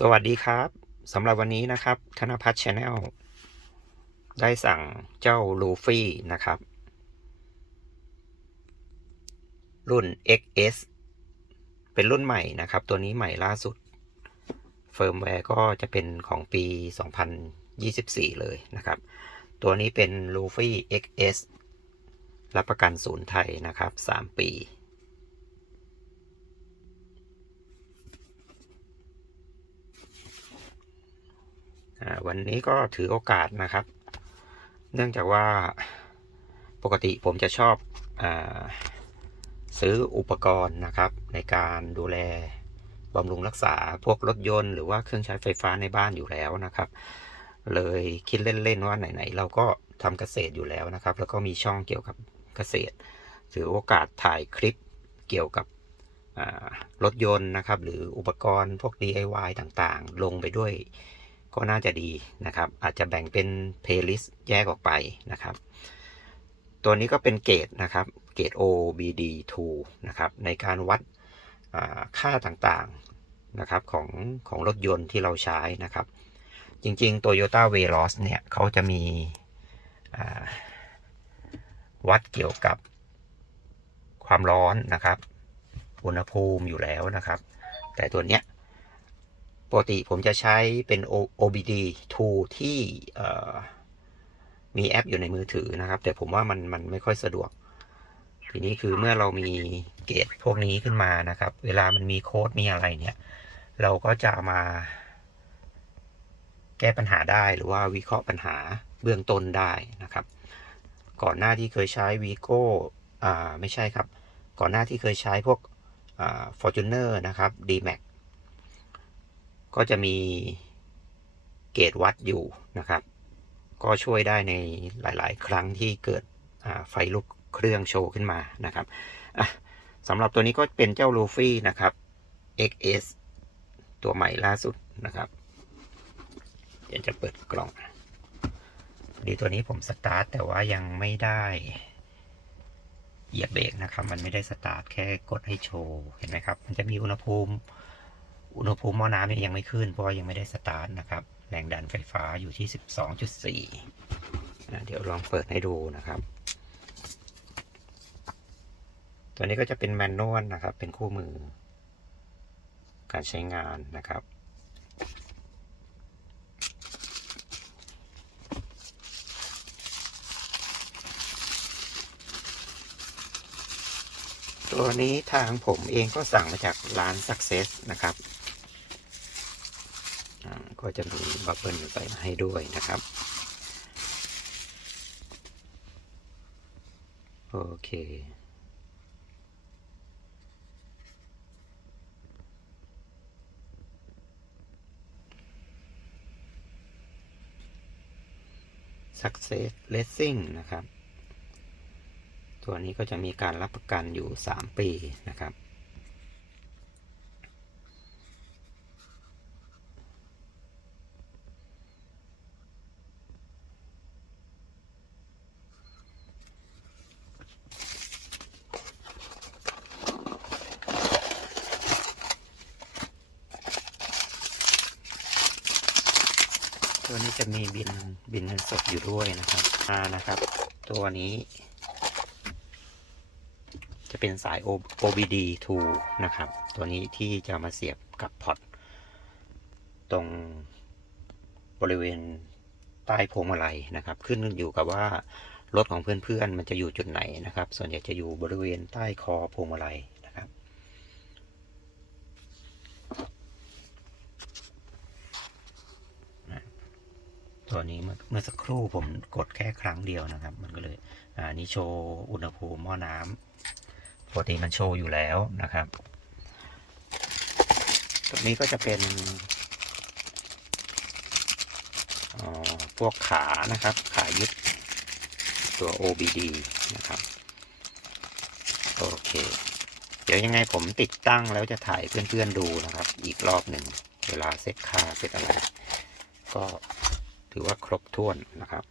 สวัสดีครับสำหรับวันนี้นะครับ ธนพัฒน์ชาแนลได้สั่งเจ้าลูฟี่นะครับ รุ่น XS เป็นรุ่นใหม่นะครับ ตัวนี้ใหม่ล่าสุด เฟิร์มแวร์ก็จะเป็นของปี 2024 เลยนะครับ ตัวนี้เป็น Luffy XS รับประกันศูนย์ไทยนะครับ 3 ปี วันนี้ก็ถือโอกาสนะครับ เนื่องจากว่าปกติผมจะชอบอซื้ออุปกรณ์นะครับ ในการดูแลบำรุงรักษาพวกรถยนต์หรือว่าเครื่องใช้ไฟฟ้าในบ้านอยู่แล้วนะครับ เลยคิดเล่น ๆ ว่าไหน ๆ เราก็ทำเกษตรอยู่แล้วนะครับ แล้วก็มีช่องเกี่ยวกับเกษตร ถือโอกาสถ่ายคลิปเกี่ยวกับรถยนต์นะครับ หรืออุปกรณ์พวก DIY ต่างๆ ลงไปด้วย ก็น่าจะดีนะครับ อาจจะแบ่งเป็น playlist แยกออกไปนะครับ ตัวนี้ก็เป็นเกรดนะครับเกรด OBD2 นะครับในการวัดค่าต่างๆนะครับของของรถยนต์ที่เราใช้นะครับ จริงๆ Toyota Veloz เนี่ยเขาจะมีวัดเกี่ยวกับความร้อนนะครับ อุณหภูมิอยู่แล้วนะครับ แต่ตัวเนี้ย ปกติผมจะใช้เป็น OBD tool ที่มีแอปอยู่ในมือถือนะครับ แต่ผมว่ามันมันไม่ค่อยสะดวก ทีนี้คือเมื่อเรามีเกรดพวกนี้ขึ้นมานะครับ เวลามันมีโค้ดมีอะไรเนี่ย เราก็จะมาแก้ปัญหาได้หรือว่าวิเคราะห์ปัญหาเบื้องต้นได้นะครับ ก่อนหน้าที่เคยใช้ Vigo อ่าไม่ใช่ครับ ก่อนหน้าที่เคยใช้พวกอ่า Fortuner นะครับ DMAX ก็จะมีเกจวัดอยู่นะครับ ก็ช่วยได้ในหลาย ๆ ครั้งที่เกิดไฟลุกเครื่องโชว์ขึ้นมานะครับสำหรับตัวนี้ก็เป็นเจ้าลูฟี่นะครับ XS ตัวใหม่ล่าสุดนะครับ เดี๋ยวจะเปิดกล่อง ดีตัวนี้ผมสตาร์ทแต่ว่ายังไม่ได้เหยียบเบรกนะครับ มันไม่ได้สตาร์ทแค่กดให้โชว์ เห็นไหมครับ มันจะมีอุณหภูมิ อุณหภูมิหม้อน้ำเนี่ยยังไม่ขึ้นเพราะยังไม่ได้สตาร์ทนะครับ แรงดันไฟฟ้าอยู่ที่ 12.4นะเดี๋ยวลองเปิดให้ดูนะครับ ตัวนี้ก็จะเป็นแมนนวลนะครับ เป็นคู่มือ การใช้งานนะครับตัวนี้ทางผมเองก็สั่งมาจากร้าน Success นะครับ ก็จะมีบับเบิลใส่มาให้ด้วยนะครับ โอเค Success Racing นะครับ ตัวนี้ก็จะมีการรับประกันอยู่ 3 ปีนะครับ ตัวนี้จะมีบินบินเงินสดอยู่ด้วยนะครับอ่านะครับ ตัวนี้ จะเป็นสาย O- OBD 2 นะครับ ตัวนี้ที่จะมาเสียบกับพอร์ตตรงบริเวณใต้พวงมาลัยนะครับ ขึ้นอยู่กับว่ารถของเพื่อนๆ มันจะอยู่จุดไหนนะครับ ส่วนใหญ่จะอยู่บริเวณใต้คอพวงมาลัยนะครับ ตัวนี้เมื่อสักครู่ผมกดแค่ครั้งเดียวนะครับ มันก็เลยอ่านี่โชว์อุณหภูมิหม้อน้ำปกติมันโชว์อยู่แล้วนะครับตัวนี้ก็จะเป็นพวกขานะครับ ขายึดตัว OBD นะครับ โอเค เดี๋ยวยังไงผมติดตั้งแล้วจะถ่ายเพื่อนๆดูนะครับ อีกรอบหนึ่ง เวลาเซ็ตค่าเซ็ตอะไร ก็ ถือว่าครบถ้วนนะครับ